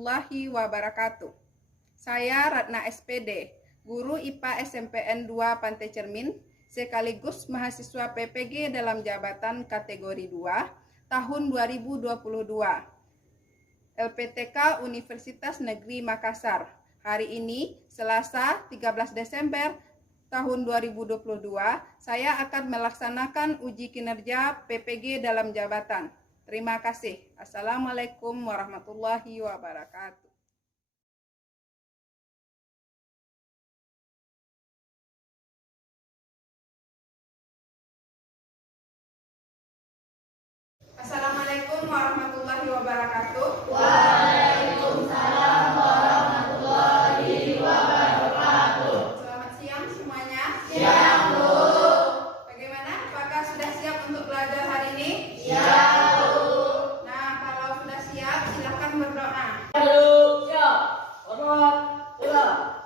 warahmatullahi wabarakatuh. Saya Ratna SPD, guru IPA SMPN 2 Pantai Cermin, sekaligus mahasiswa PPG dalam jabatan kategori 2 tahun 2022. LPTK Universitas Negeri Makassar. Hari ini, Selasa 13 Desember tahun 2022, saya akan melaksanakan uji kinerja PPG dalam jabatan. Terima kasih. Assalamualaikum warahmatullahi wabarakatuh. Assalamualaikum warahmatullahi wabarakatuh. Waalaikumsalam warahmatullahi wabarakatuh. Selamat siang semuanya. Siang, Bu. Bagaimana? Apakah sudah siap untuk belajar hari ini? Siap, Bu. Nah, kalau sudah siap, silakan berdoa. Siap. Hormat. Ulang.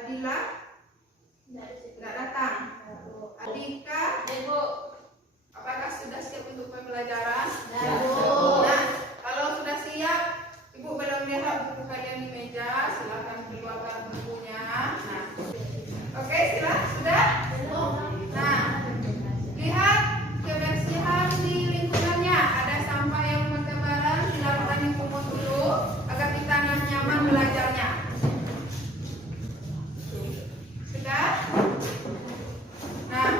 Adila tidak datang. Adika, apakah sudah siap untuk pembelajaran? Nah, kalau sudah siap, Ibu belum lihat buku kalian di meja, silakan keluarkan bukunya. Nah, oke, silakan sudah. Nah, lihat kebersihan di lingkungannya. Ada sampah yang bertebaran, silakan dipungut dulu agar kita nyaman belajarnya. Sudah? Nah,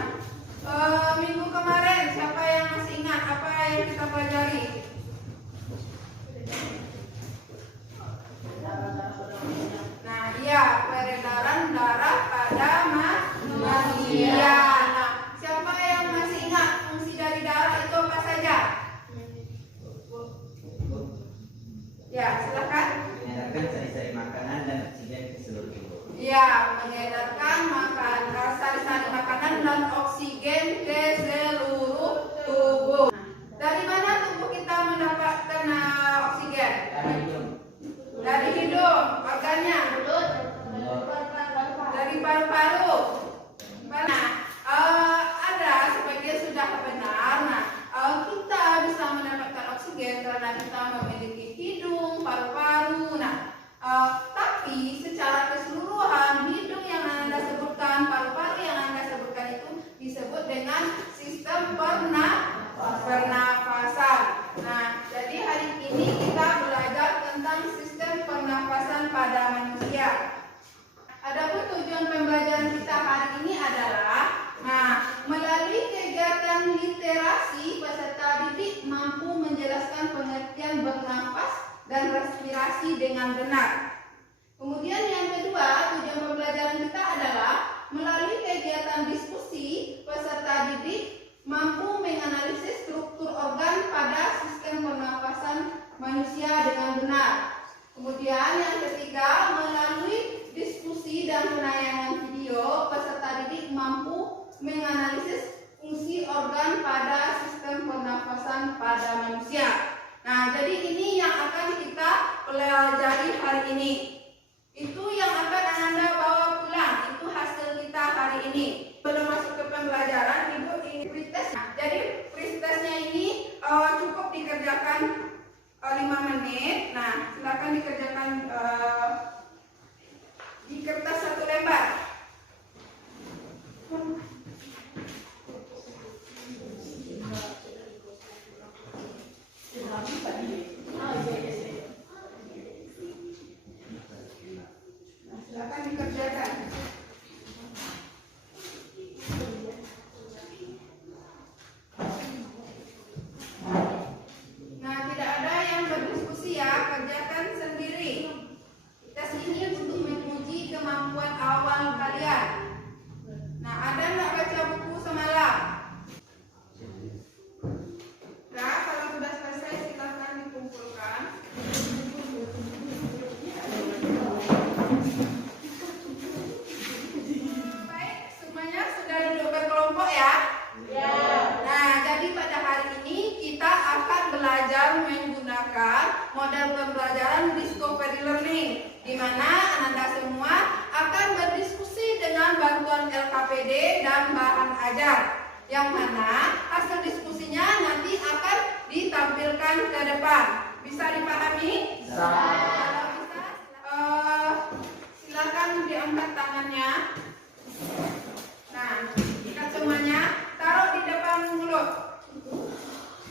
minggu kemarin siapa yang masih ingat apa yang kita pelajari? Nah, iya, peredaran darah pada manusia. Nah, siapa yang masih ingat fungsi dari darah itu apa saja? Ya, silakan. Mengedarkan sari-sari makanan dan oksigen ke seluruh tubuh. Ya, mengedarkan sari-sari makanan dan oksigen ke seluruh tubuh. Dari mana tubuh kita mendapatkan oksigen? Dari hidung. Dari hidung. Organnya? Dari paru-paru. Nah, ada sebagian sudah benar. Nah, kita bisa mendapatkan oksigen karena kita memiliki hidung, paru-paru. Nah, tapi secara keseluruhan hidung yang Anda sebutkan, paru-paru yang Anda sebutkan itu disebut dengan sistem pernafasan. Nah, jadi hari ini kita belajar tentang sistem pernafasan pada manusia. Adapun tujuan pembelajaran kita hari ini adalah, melalui kegiatan literasi, peserta didik mampu menjelaskan pengertian bernafas dan respirasi dengan benar. Kemudian yang kedua, tujuan pembelajaran kita adalah melalui kegiatan diskusi, peserta didik mampu menganalisis struktur organ pada sistem pernafasan manusia dengan benar. Kemudian yang ketiga, melalui diskusi dan penayangan video, peserta didik mampu menganalisis fungsi organ pada sistem pernafasan pada manusia. Nah, jadi ini yang akan kita pelajari hari ini. Itu yang akan Anda bawa pulang. Itu hasil kita hari ini. Belum masuk ke pembelajaran, Ibu ini pretest. Jadi pretestnya ini cukup dikerjakan 5 menit. Nah, silakan dikerjakan di kertas 1 lembar. Silakan dikerjakan. Nah, tidak ada yang berdiskusi ya, kerjakan sendiri. Tes ini untuk menguji kemampuan awal kalian. Nah, ada nggak baca buku semalam? Nah, kalau sudah selesai silakan dikumpulkan. APD dan bahan ajar, yang mana hasil diskusinya nanti akan ditampilkan ke depan. Bisa dipahami? Kalau bisa, silakan diangkat tangannya. Nah, kita semuanya taruh di depan mulut.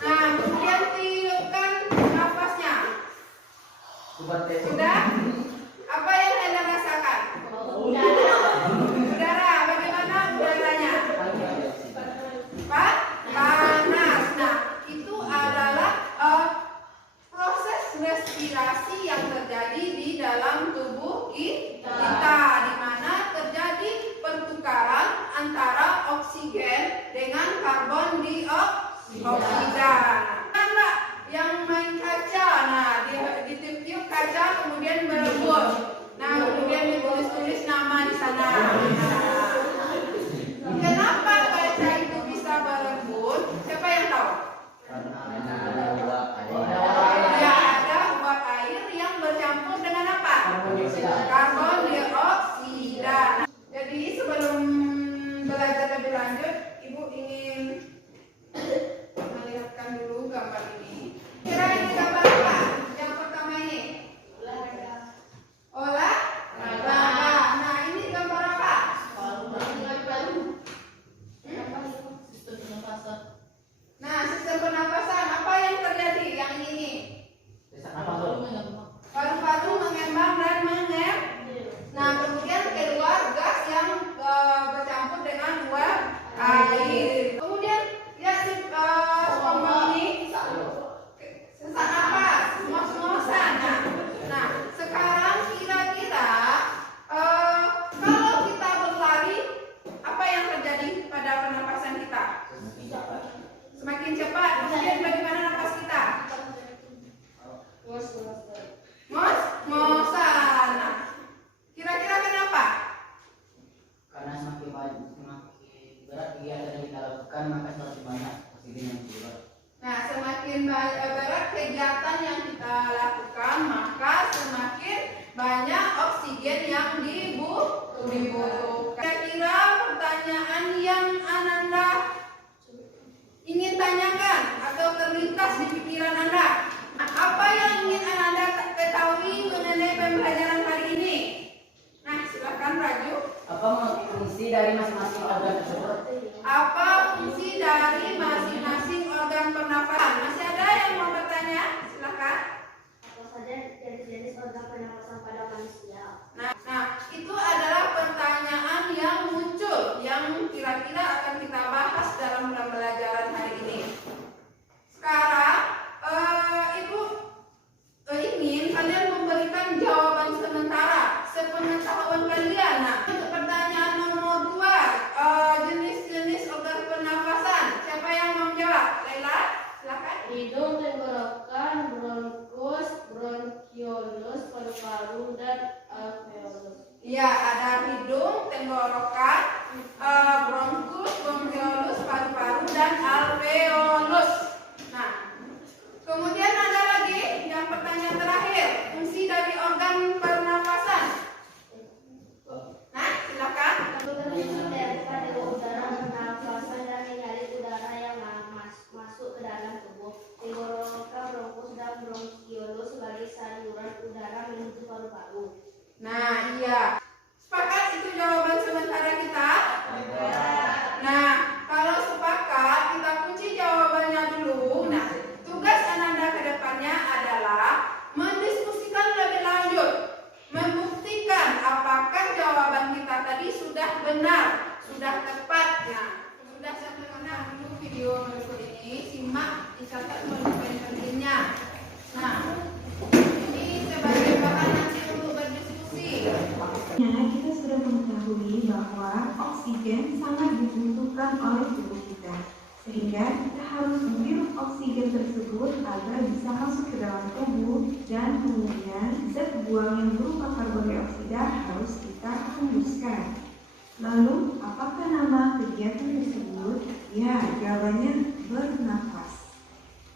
Nah, kemudian tiupkan nafasnya. Sudah? Apa yang Anda rasakan? Udara. Bagaimana udaranya? Pak? Panas. Nah, itu adalah proses respirasi yang terjadi di dalam tubuh kita, di mana terjadi pertukaran antara oksigen dengan karbon dioksida. Nah, yang main kaca, nah ditiup kaca kemudian berembun. Nah, kemudian ditulis-tulis nama di sana. Nah, kenapa kaca itu bisa berembun? Siapa yang tahu? Ya, ada uap air yang bercampur dengan apa? Karbon dioksida. Nah, jadi sebelum belajar lebih lanjut, Ibu ingin melihatkan dulu gambar ini. Kira ini gambar apa? Yang pertama ini. Olahraga. Nah, ini gambar apa? Nah, sistem pernapasan. Apa yang terjadi? Yang ini. Paru-paru mengembang dan mengem. Nah, kemudian keluar gas yang bercampur dengan uap air. Kemudian ya si SpongeBob ini sesak napas, ngos-ngosan. Nah, sekarang kira-kira kalau kita berlari, apa yang terjadi pada pernapasan kita? Semakin cepat. Kemudian bagaimana napas kita? Ngos-ngosan. Nah, kira-kira kenapa? Karena semakin berat kegiatan yang kita lakukan, maka semakin banyak oksigen yang keluar. Nah, semakin berat kegiatan yang kita lakukan, maka semakin banyak oksigen yang dibutuhkan. Kira-kira pertanyaan yang Ananda ingin tanyakan atau terlintas di pikiran Anda? Nah, apa yang ingin Ananda ketahui mengenai pembelajaran hari ini? Nah, silakan Raju. Apa fungsi dari masing-masing organ tersebut? Apa fungsi dari masing-masing organ pernafasan? Masih ada yang mau bertanya? Silakan. Apa saja jenis-jenis organ pernapasan pada manusia? Nah, itu adalah pertanyaan yang muncul, yang kira-kira akan kita bahas dalam pembelajaran hari ini. Sekarang, Ibu ingin kalian memberikan jawaban sementara, sepengetahuan kalian. Nah, untuk pertanyaan nomor 2, jenis-jenis organ pernafasan. Siapa yang mau menjawab? Laila, silakan. Hidung, tenggorokan, bronkus, bronkiolus, paru-paru, dan alveolus. Iya, ada hidung, tenggorokan, bronkus, bronkiolus, paru-paru, dan alveolus. Nah, kemudian ada lagi yang pertanyaan terakhir, fungsi dari organ pernapasan. Nah, silakan. Berfungsi pada udara pernapasan dan mengalir udara yang masuk ke dalam tubuh. Tenggorokan, bronkus, dan bronkiolus sebagai saluran udara menuju paru-paru. Nah, iya. Sepakat itu jawaban sementara kita? Nah, kalau sepakat, kita kunci jawabannya dulu. Nah, tugas Ananda ke depannya adalah mendiskusikan lebih lanjut, membuktikan apakah jawaban kita tadi sudah benar, sudah tepat. Nah, sudah sampai mana dulu video berikut ini, simak, dicatat poin-poin pentingnya. Nah, ini sebagai bahan nanti untuk berdiskusi. Kita sudah mengetahui bahwa oksigen sangat dibutuhkan oleh tubuh kita, sehingga kita harus menghirup oksigen tersebut agar bisa masuk ke dalam tubuh, dan kemudian zat buang yang berupa karbon dioksida harus kita hembuskan. Lalu, apakah nama kegiatan tersebut? Ya, jawabannya bernafas.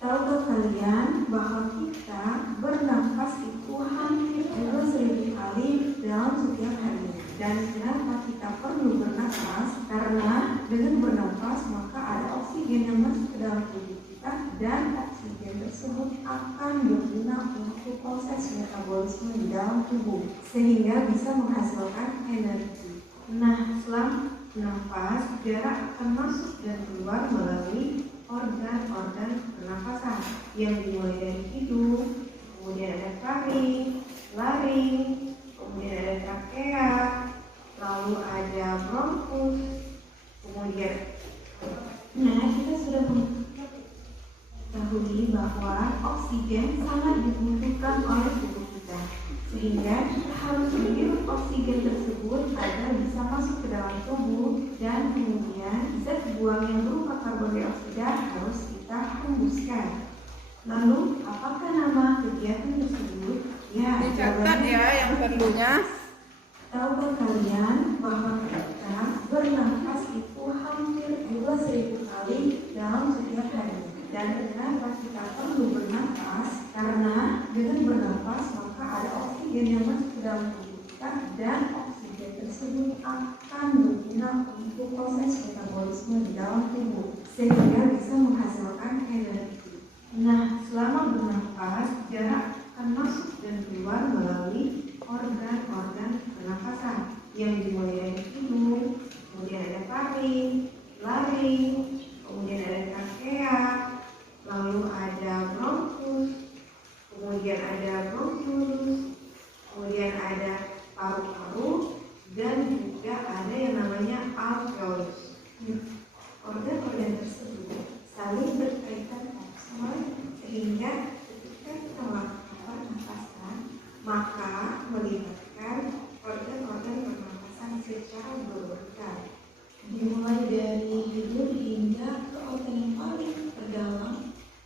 Tahukah kalian bahwa kita bernafas itu hampir 2.000 kali dalam setiap hari? Dan kenapa kita perlu bernafas? Karena dengan bernafas maka ada oksigen yang masuk ke dalam tubuh kita dan oksigen tersebut akan berguna untuk proses metabolisme di dalam tubuh sehingga bisa menghasilkan energi. Nah, selama bernafas, udara akan masuk dan keluar melalui organ-organ pernafasan yang dimulai dari hidung, kemudian ada faring, laring, kemudian ada trakea, lalu ada bronkus, kemudian kita sudah mengetahui bahwa oksigen sangat dibutuhkan oleh tubuh kita sehingga kita harus menghirup oksigen tersebut agar bisa masuk ke dalam tubuh dan kemudian zat buang yang berupa karbon dioksida harus kita hembuskan. Lalu apakah nama kegiatan tersebut? Ya, Dicatat ya yang perlunya. Tahukah kalian bahwa kita bernafas itu hampir 12.000 kali dalam setiap hari? Dan kenapa kita perlu bernafas? Karena dengan bernafas maka ada oksigen yang masuk ke dalam tubuh kita dan oksigen tersebut akan berguna untuk proses metabolisme di dalam tubuh sehingga bisa menghasilkan energi. Nah, selama bernafas udara akan masuk dan keluar melalui organ-organ pernafasan yang dimulai dari hidung, kemudian ada faring, laring, kemudian ada trakea, lalu ada bronkus, kemudian ada bronchus, kemudian ada paru-paru, dan juga ada yang namanya alveolus. Organ-organ tersebut saling berkaitan sehingga ketika kita melakukan pernafasan maka melibatkan organ-organ pernafasan secara berkali. Dimulai dari hidung hingga ke organ yang paling terdalam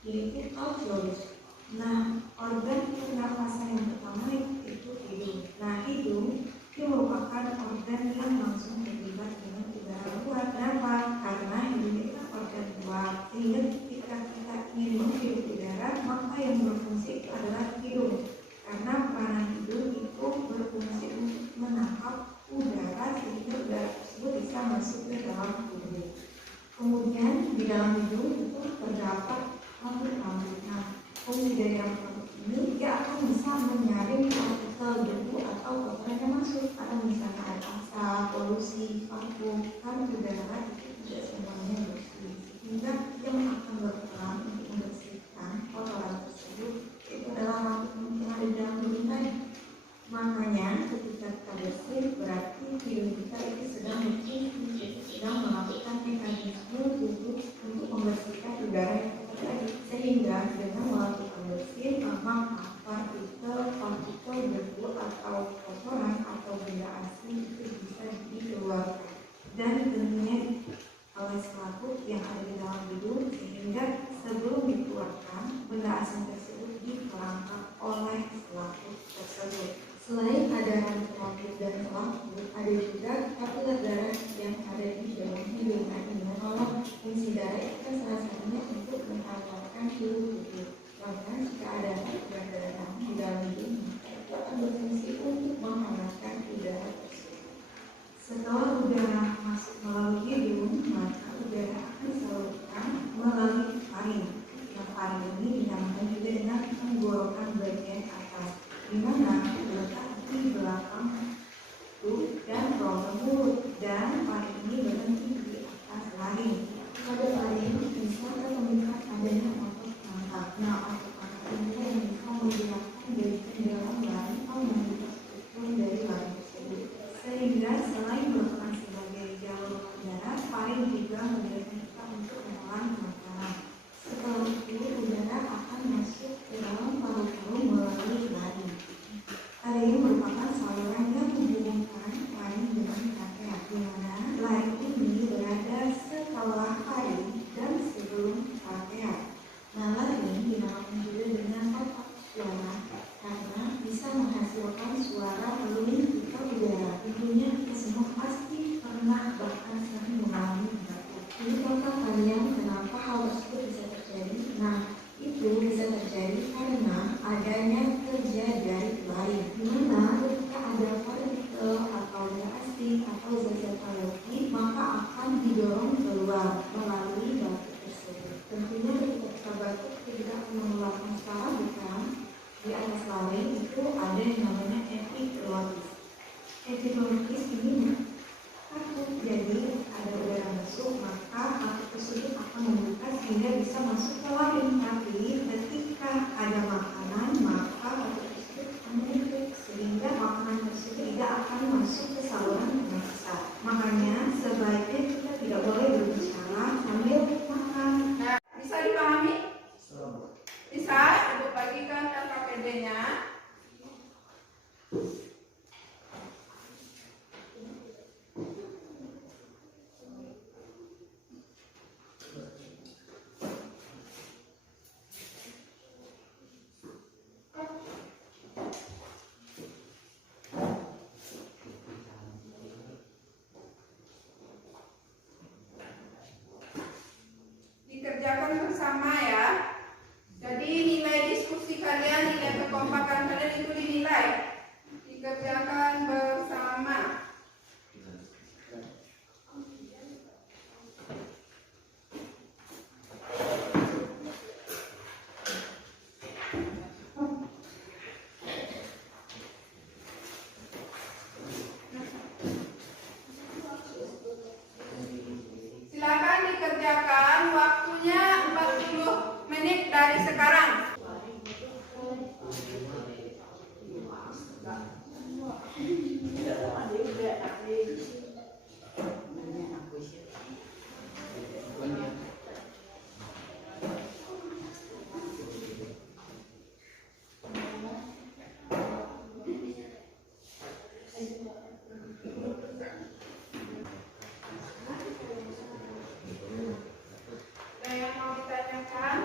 yaitu alveolus. Nah, organ pernafasan yang pertama itu hidung. Nah, hidung itu merupakan organ yang langsung terlibat dengan udara luar. Kenapa? Karena hidung itu organ luar sehingga ketika kita ingin menghirup udara maka yang berfungsi adalah hidung karena peranan hidung itu berfungsi untuk menangkap udara sehingga udara tersebut bisa masuk ke dalam tubuh. Kemudian di dalam hidung itu terdapat rambut-rambut. Nah, fungsi dari rambut ini dia akan bisa menyaring partikel debu atau kotoran yang masuk atau misalnya ada asap, polusi, vakum, kan udara itu tidak semuanya bersih sehingga yang akan berperan untuk membersihkan kotoran tersebut itu adalah rambut yang ada di dalam hidung tadi. Makanya ketika kita bersih berarti hidung kita itu sedang berfungsi, sedang melakukan mekanisme tubuh untuk membersihkan udara yang kotor tadi sehingga dengan melakukan bersih maka partikel debu atau kotoran atau benda asing itu bisa dikeluarkan dan tentunya oleh selaput yang ada di dalam hidung sehingga sebelum dikeluarkan benda asing tersebut diperangkap oleh selaput tersebut. Selain ada rambut dan selaput, ada juga kapiler darah yang ada di dalam hidung. Nah, ini kalau fungsi darah itu salah satunya untuk menghantarkan seluruh tubuh. Maka jika ada kapiler darah di dalam hidung, itu akan berfungsi untuk menghantarkan udara tersebut. Setelah udara masuk melalui hidung, maka udara akan disalurkan melalui faring. Yang faring ini dinamakan juga dengan tenggorokan bagian atas, di mana terletak di belakang tubuh dan rongga mulut, dan faring ini berhenti di atas laring. Pada laring bisa terlihat adanya otot pangkal. Nah, otot pangkal ini yang bisa menggerakkan bagian dalam laring atau membentuk struktur dari laring tersebut. Sehingga selain berperan sebagai jalur udara, faring juga membantu kita untuk mengolah makanan. Setelah itu udara akan masuk ke dalam paru-paru melalui laring. Laring merupakan saluran yang menghubungkan laring dengan trakea, di mana laring ini berada setelah faring dan sebelum trakea. Nah, laring dinamakan juga dengan otak suara karena bisa menghasilkan suara melalui titik udara. Tentunya kita semua pasti pernah bahkan sering mengalami batuk. Jadi kalau sedikit melukis ini kartu. Jadi ada udara masuk, maka kartu tersebut akan membuka sehingga bisa masuk ke lain. Tapi ketika ada makanan, maka kartu tersebut akan menutup sehingga makanan tersebut tidak akan masuk ke saluran pernafasan. Makanya sebaiknya kita tidak boleh berbicara sambil makan. Nah, bisa dipahami? Bisa? Ibu bagikan KKPD-nya. Dikerjakan bersama ya. Jadi nilai diskusi kalian, nilai kekompakan kalian itu dinilai. Dikerjakan bersama. Silakan dikerjakan, waktunya 40 menit dari sekarang. Ada yang mau ditanyakan?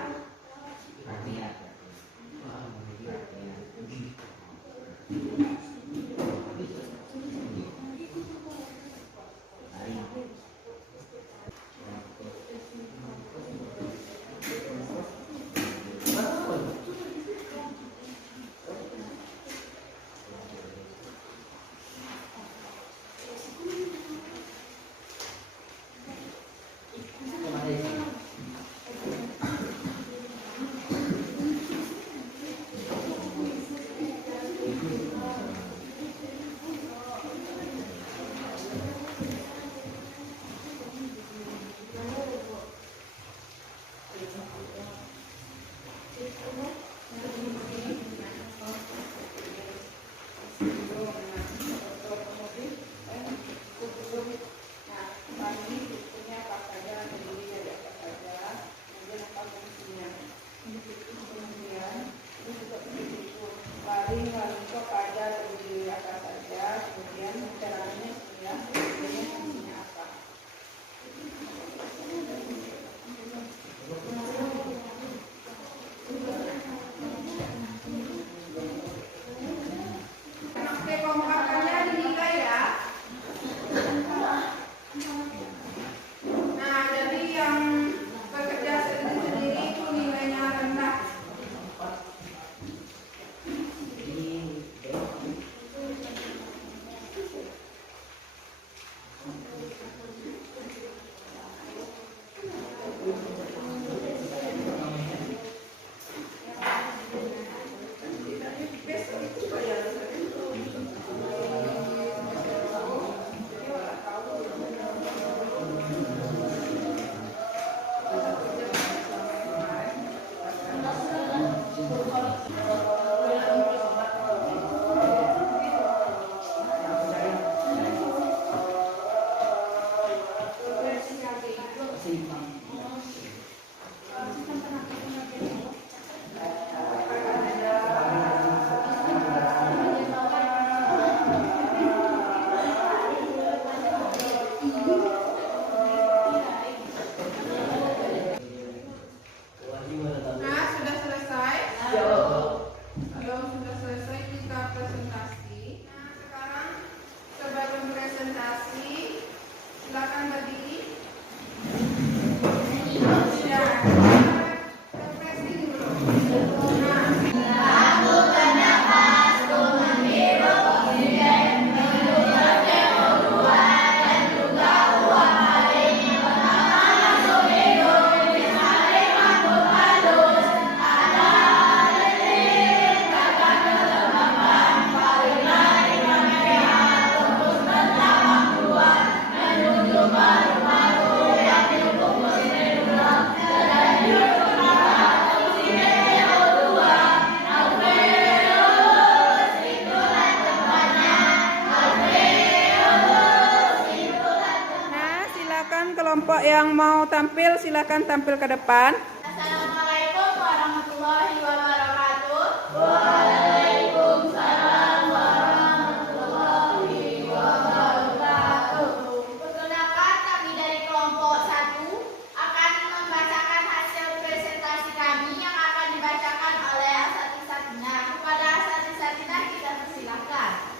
kelompok yang mau tampil silakan tampil ke depan. Assalamualaikum warahmatullahi wabarakatuh. Waalaikumsalam warahmatullahi wabarakatuh. Perkenalkan, kami dari kelompok 1 akan membacakan hasil presentasi kami yang akan dibacakan oleh Asati Satina. Kepada Asati Satina kita persilakan.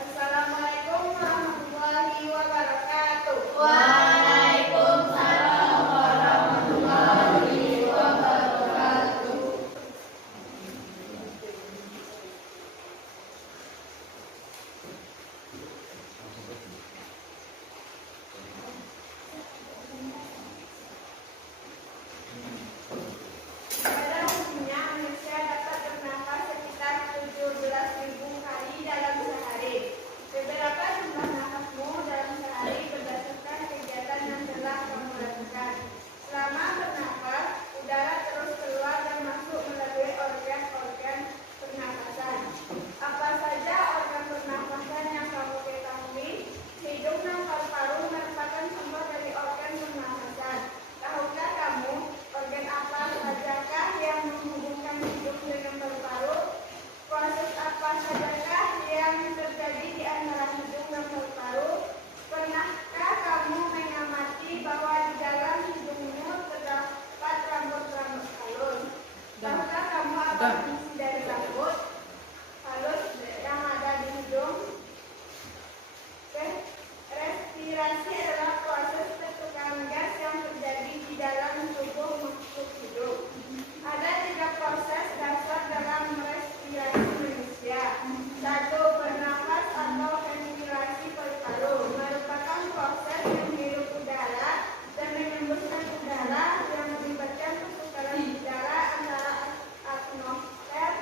Assalamualaikum warahmatullahi wabarakatuh. Waalaikumsalam warahmatullahi wabarakatuh. Pada umumnya manusia dapat bernafas sekitar 17.000 kali dalam sehari. Beberapa jumlah nafasmu dalam sehari berdasarkan kegiatan yang telah kamu lakukan. Selama bernafas, udara terus keluar dan masuk melalui organ-organ pernafasan. Apa saja organ pernafasan yang kamu ketahui? Hidung dan paru-paru merupakan sumber dari organ pernafasan. Tahukah kamu organ apa sajakah yang menghubungkan hidung dengan paru-paru? Proses apa sajakah yang terjadi di antara hidung dan paru-paru? Pernahkah kamu mengamati bahwa di dalam hidungmu terdapat rambut-rambut halus? Tahukah kamu apa fungsi dari rambut halus yang ada di hidung? Respirasi adalah proses pertukaran gas yang terjadi di dalam tubuh makhluk hidup. Ada 3 proses dasar dalam respirasi manusia. 1. Bernafas atau ventilasi paru-paru merupakan proses menghirup udara dan menghembuskan udara yang melibatkan pertukaran udara antara atmosfer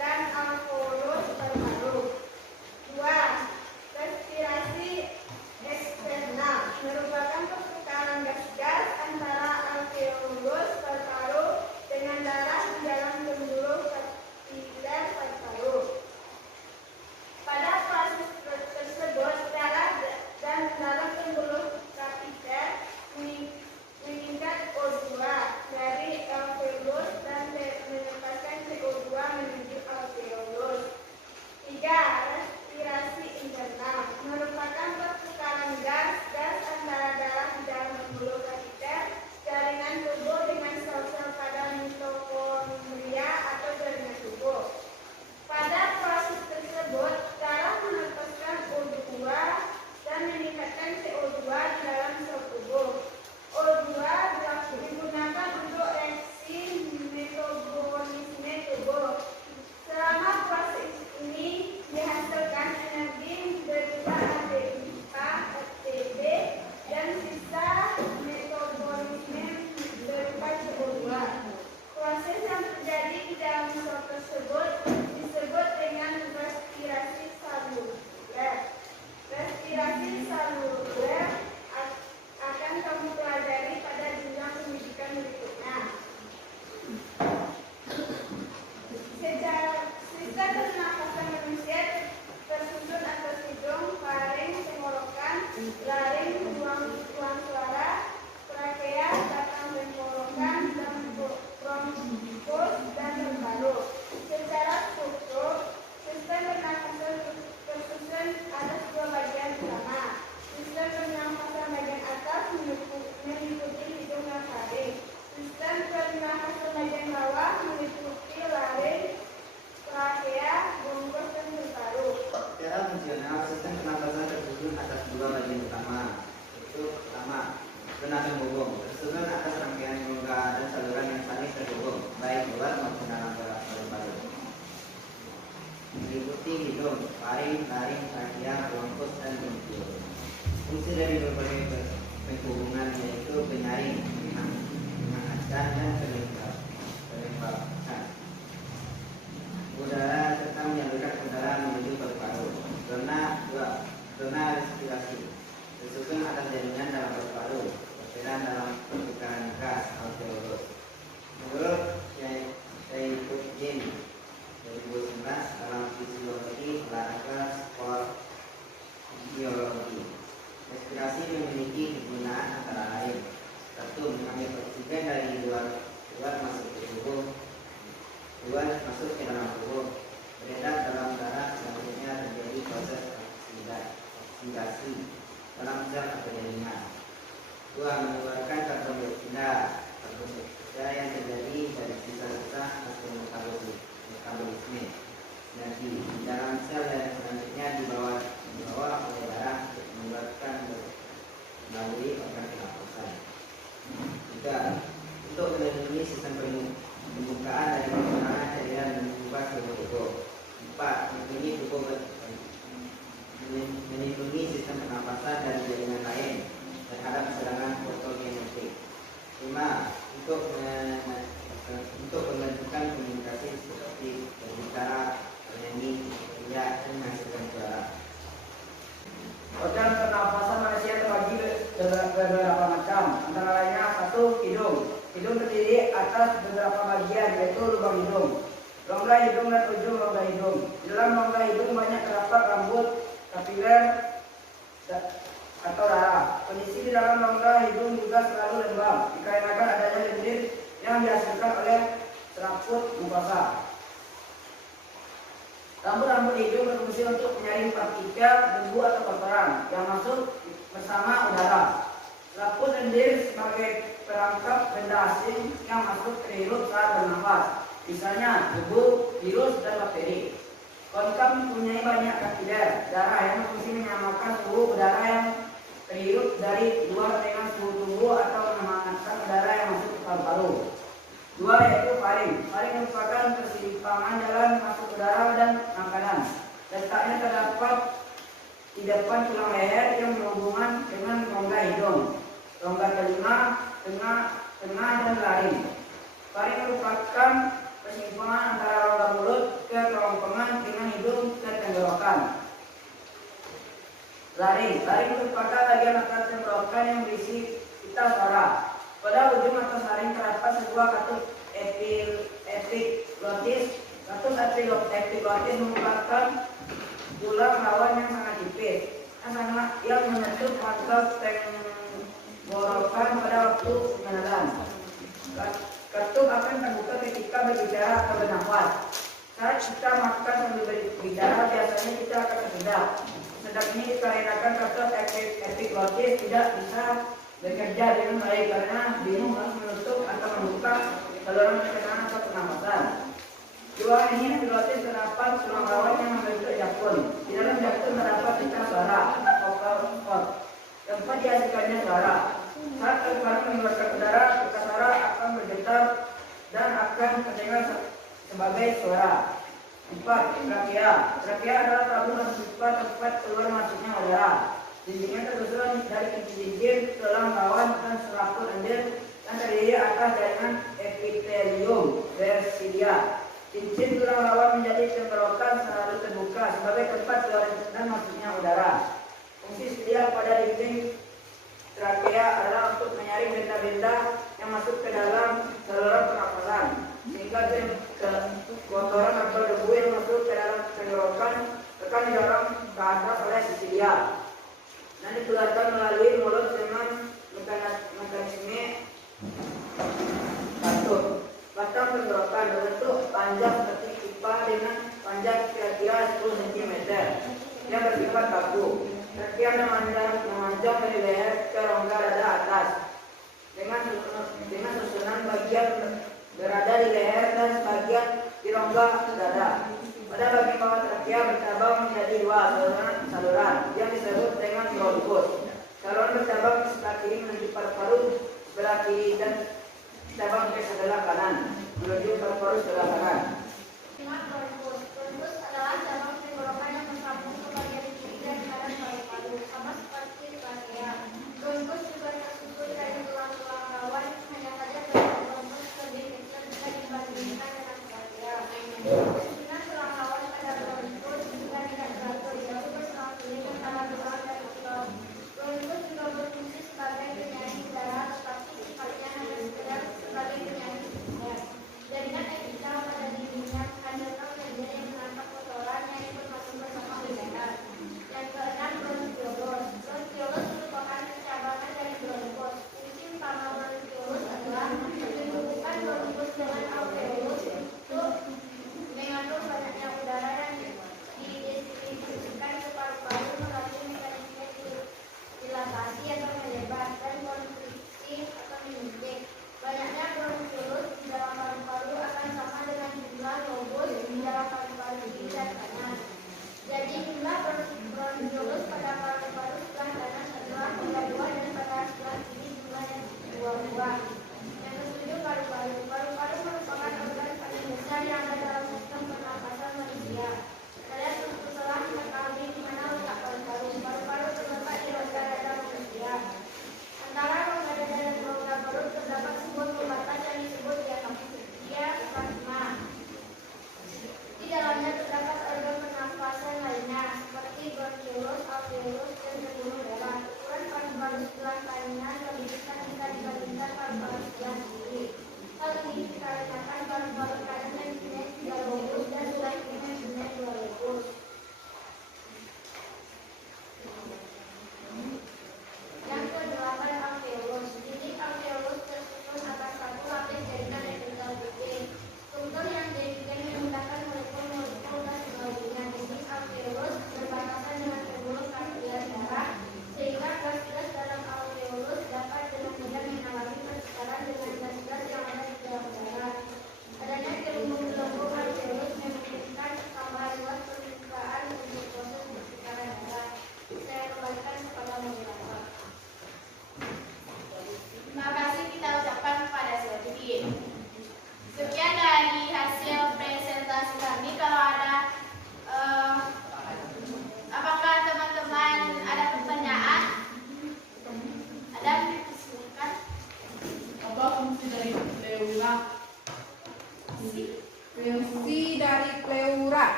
dan alveolus paru-paru. 2. Respirasi eksternal merupakan pertukaran gas-gas antara alveolus paru-paru dengan darah di dalam pembuluh kapiler paru-paru. Pada proses tersebut, darah dan dalam pembuluh kapiler mengikat O2 dari alveolus dan melepaskan CO2 menuju alveolus. 3. Respirasi internal merupakan pertukaran gas-gas antara darah di dalam pembuluh kapiler, jaringan tubuh dengan sel-sel pada mitokondria atau jaringan tubuh. Pada proses tersebut, darah melepaskan O2 dan meningkatkan CO2 di dalam sel tubuh. O2 digunakan untuk reaksi metabolisme tubuh. Selama proses ini dihasilkan energi berupa ATP dan sisa metabolisme berupa CO2. Proses yang terjadi di dalam sel tersebut disebut dengan respirasi seluler. Respirasi seluler akan kamu pelajari pada jenjang pendidikan berikutnya. Sistem pernafasan manusia tersusun atas hidung, faring, tenggorokan, laring, ruang suara, trakea, batang tenggorokan, dan bronkus dan paru-paru. Secara struktur, sistem pernafasan tersusun atas 2 bagian utama. Sistem pernafasan bagian atas meliputi hidung dan faring. Sistem pernafasan bagian bawah meliputi laring, trakea, bronkus dan paru-paru. Secara fungsional, sistem pernapasan tersusun atas 2 bagian utama, yaitu pertama, pernapasan hubung tersusun atas rangkaian rongga dan saluran yang saling terhubung, baik luar maupun dalam paru-paru. Meliputi hidung, faring, laring, trakea, bronkus, dan bronkiol. Fungsi dari berbagai penghubungan yaitu penyaring, menghangatkan, dan pelembapan udara serta menyalurkan udara menuju paru-paru. Zona respirasi tersusun atas jaringan dalam paru-paru, berperan dalam pertukaran gas alveolus. Menurut Yaikut Jin 2011 dalam fisiologi olahraga sport biologi, respirasi oxidasi dalam zat atau jaringan. 2. Mengeluarkan karbon dioksida yang terjadi dari sisa-sisa hasil metabolisme energi di dalam sel dan selanjutnya dibawa oleh darah untuk mengeluarkan melalui organ pernapasan. 3. Untuk melindungi sistem pembukaan dari penggunaan cairan dan mengubah seluruh tubuh. 4. Melindungi sistem pernapasan dan jaringan lain terhadap serangan fotogenetik. 5. Untuk pembentukan komunikasi seperti berbicara, bernyanyi, berteriak, dan menghasilkan suara. Organ pernapasan manusia terbagi beberapa macam, antara lainnya 1. Hidung. Hidung terdiri atas beberapa bagian, yaitu lubang hidung, rongga hidung dan ujung rongga hidung. Di dalam rongga hidung banyak terdapat rambut, kapiler, atau darah. Kondisi di dalam rongga hidung juga selalu lembab, dikarenakan adanya lendir yang dihasilkan oleh serabut mukosa. Rambut-rambut hidung berfungsi untuk menyaring partikel, debu atau kotoran yang masuk bersama udara. Selaput lendir sebagai perangkap benda asing yang masuk terhirup saat bernafas, misalnya debu, virus, dan bakteri. Konkam mempunyai banyak kapiler, darah yang berfungsi menyamakan suhu udara yang terhirup dari luar dengan suhu tubuh atau menghangatkan udara yang masuk ke paru-paru. 2. Yaitu faring. Faring merupakan persimpangan jalan masuk udara dan makanan. Letaknya terdapat di depan tulang leher yang berhubungan dengan rongga hidung, rongga telinga, tengah, dan laring. Faring merupakan persimpangan antara rongga mulut ke kerongkongan dengan hidung ke tenggorokan. Laring merupakan bagian atas tenggorokan yang berisi pita suara. Pada ujung atas laring terdapat sebuah katup epiglotis. Katup epiglotis merupakan tulang rawan yang sangat tipis, yang menutup mantap tenggorokan pada waktu menelan. Katup akan terbuka ketika berbicara atau bernafas. Saat kita makan sambil berbicara, biasanya kita akan tersedak. Sedak ini dikarenakan katup epiglotis tidak bisa bekerja dengan baik karena bingung harus menutup atau membuka saluran perkenalan atau pernapasan. 2. Ini epiglotis terdapat tulang rawan yang membentuk jakun. Di dalam jakun terdapat pita suara vocal cord, tempat dihasilkannya suara. Saat paru-paru mengeluarkan udara, pita suara akan bergetar dan akan terdengar sebagai suara. 4. Trakea. Trakea adalah tabung pipa tempat keluar masuknya udara. Dindingnya tersusun dari cincin, tulang rawan, dan selaput lendir yang terdiri atas jaringan epitelium bersilia. Cincin tulang rawan menjadi tenggorokan selalu terbuka sebagai tempat keluar dan masuknya udara. Fungsi silia pada dinding trakea adalah untuk menyaring benda-benda yang masuk ke dalam saluran pernapasan, sehingga kotoran atau debu yang masuk ke dalam tenggorokan akan didorong ke atas oleh silia dan dikeluarkan melalui mulut dengan mekanisme katup. Batang tenggorokan berbentuk panjang seperti pipa dengan panjang kira-kira 10 cm yang bersifat kaku. Trakea memanjang dari leher ke rongga dada atas dengan susunan bagian berada di leher dan sebagian di rongga dada. Pada bagian bawah trakea bercabang menjadi 2 saluran yang disebut dengan bronkus. Saluran bercabang di sebelah kiri menuju paru-paru sebelah kiri dan cabang ke sebelah kanan menuju paru-paru sebelah kanan. Bronkus adalah cabang tenggorokan yang bersambung ke bagian kiri dan kanan paru-paru, sama seperti trakea. Bronkus juga tersusun dari tulang-tulang rawan, hanya saja bagian bronkus lebih kecil jika dibandingkan dengan trakea. Susunan tulang rawan pada bronkus juga tidak teratur, yaitu berselang-seling antara tulang dan otot. Bronkus juga berfungsi sebagai penyaring udara, tetapi sifatnya hanya sekedar sebagai penyaring udara. Jaringan epitel pada dindingnya menghasilkan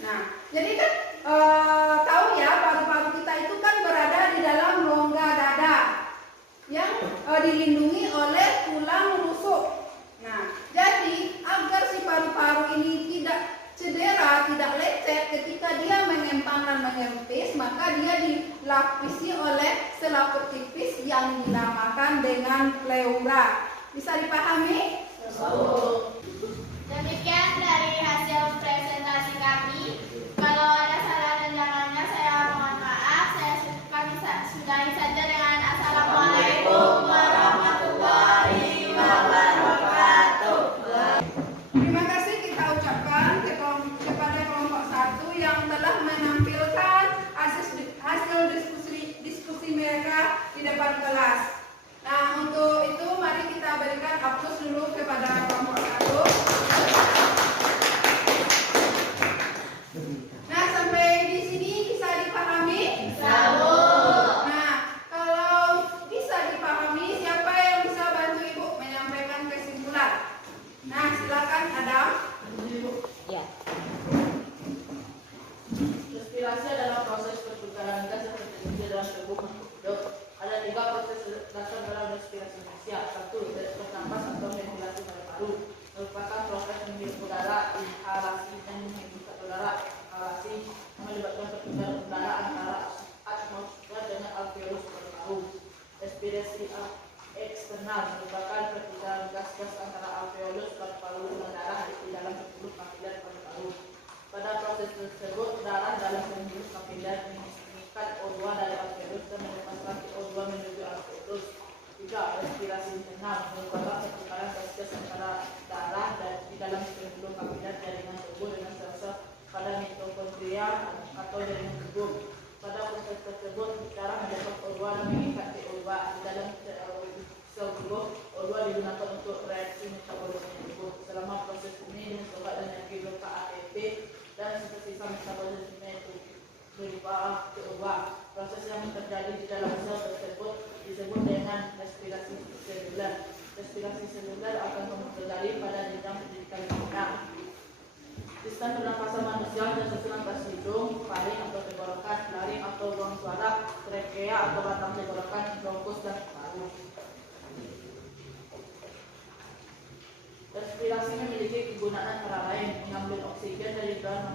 Nah, jadi kan tahu ya paru-paru kita itu kan berada di dalam rongga dada yang dilindungi oleh tulang rusuk. Nah, jadi agar si paru-paru ini tidak cedera, tidak lecet ketika dia mengempang dan mengempis, maka dia dilapisi oleh selaput tipis yang dinamakan dengan pleura. Bisa dipahami? Demikian dari hasil presentasi kami. Kalau ada salah dan jangannya saya mohon maaf. Kami sudahi saja dengan Assalamualaikum warahmatullahi wabarakatuh. Terima kasih kita ucapkan kepada kelompok 1 yang telah menampilkan hasil diskusi mereka di depan kelas. Nah, untuk itu mari kita berikan aplaus dulu kepada kelompok 1. Nah, sampai di sini bisa dipahami? Nah, kalau bisa dipahami, siapa yang bisa bantu Ibu menyampaikan kesimpulan? Nah, silakan Adam. Respirasi adalah proses pertukaran gas yang terjadi dalam tubuh makhluk hidup. Ada 3 proses dasar dalam respirasi manusia. 1. Bernafas atau ventilasi paru-paru merupakan proses menghirup udara. Inhalasi dan menghembuskan udara. Inhalasi melibatkan pertukaran udara antara atmosfer dengan alveolus paru-paru. Respirasi eksternal merupakan pertukaran gas-gas antara alveolus paru-paru dengan darah di dalam pembuluh kapiler paru-paru. Pada proses tersebut, darah dalam pembuluh kapiler mengikat O2 dari alveolus dan melepaskan O2 menuju alveolus. 3. Respirasi internal merupakan pertukaran gas-gas antara darah dan di dalam pembuluh kapiler jaringan tubuh dengan sel-sel pada mitokondria atau jaringan tubuh. Pada proses tersebut, darah mendapat O2 dan mengikat O2 di dalam sel tubuh. O2 digunakan untuk reaksi metabolisme tubuh. Selama proses ini disebabkan energi berupa ATP dan sisa metabolisme itu berupa CO2. Proses yang terjadi di dalam sel tersebut disebut dengan respirasi seluler. Respirasi seluler akan terjadi pada jenjang pendidikan kita. Sistem pernafasan manusia dan susunan gas hidung, faring atau tenggorokan, laring atau ruang suara, trakea atau batang tenggorokan, bronkus dan paru. Respirasi memiliki kegunaan antara lain mengambil oksigen dari dalam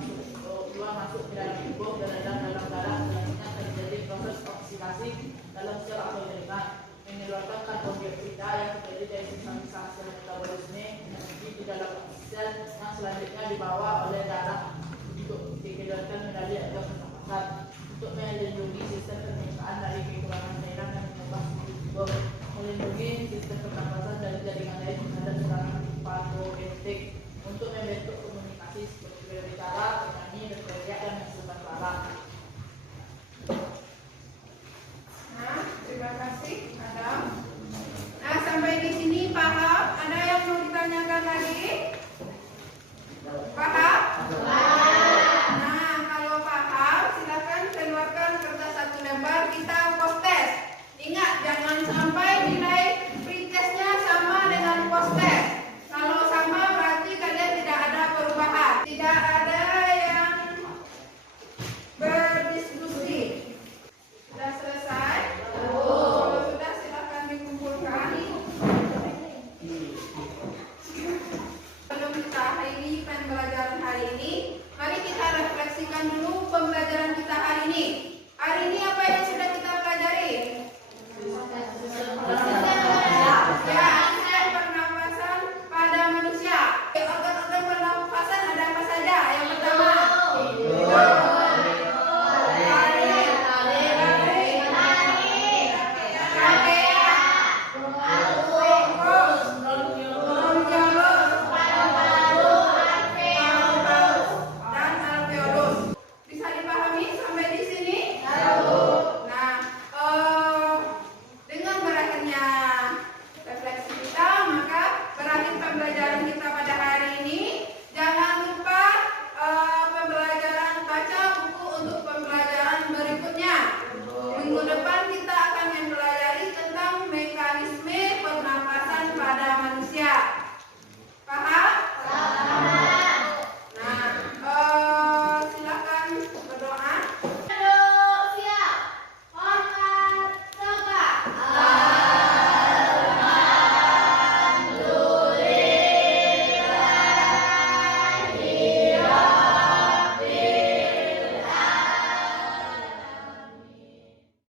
masuk ke dalam tubuh dan dalam darah. Selanjutnya terjadi proses oksidasi dalam sel atau jaringan, mengeluarkan karbon dioksida yang terjadi dari sisa-sisa hasil metabolisme energi di dalam sel yang selanjutnya dibawa oleh darah untuk dikeluarkan melalui organ pernafasan untuk melindungi sistem permukaan dari kekurangan cairan yang mengubah suhu tubuh, melindungi sistem pernafasan dari jaringan lain terhadap serangan patogenetik, untuk membentuk komunikasi seperti berbicara, menyanyi, berteriak, dan menghasilkan suara. Nah, terima kasih Adam. Nah, sampai di sini paham? Ada yang mau ditanyakan lagi? Paham?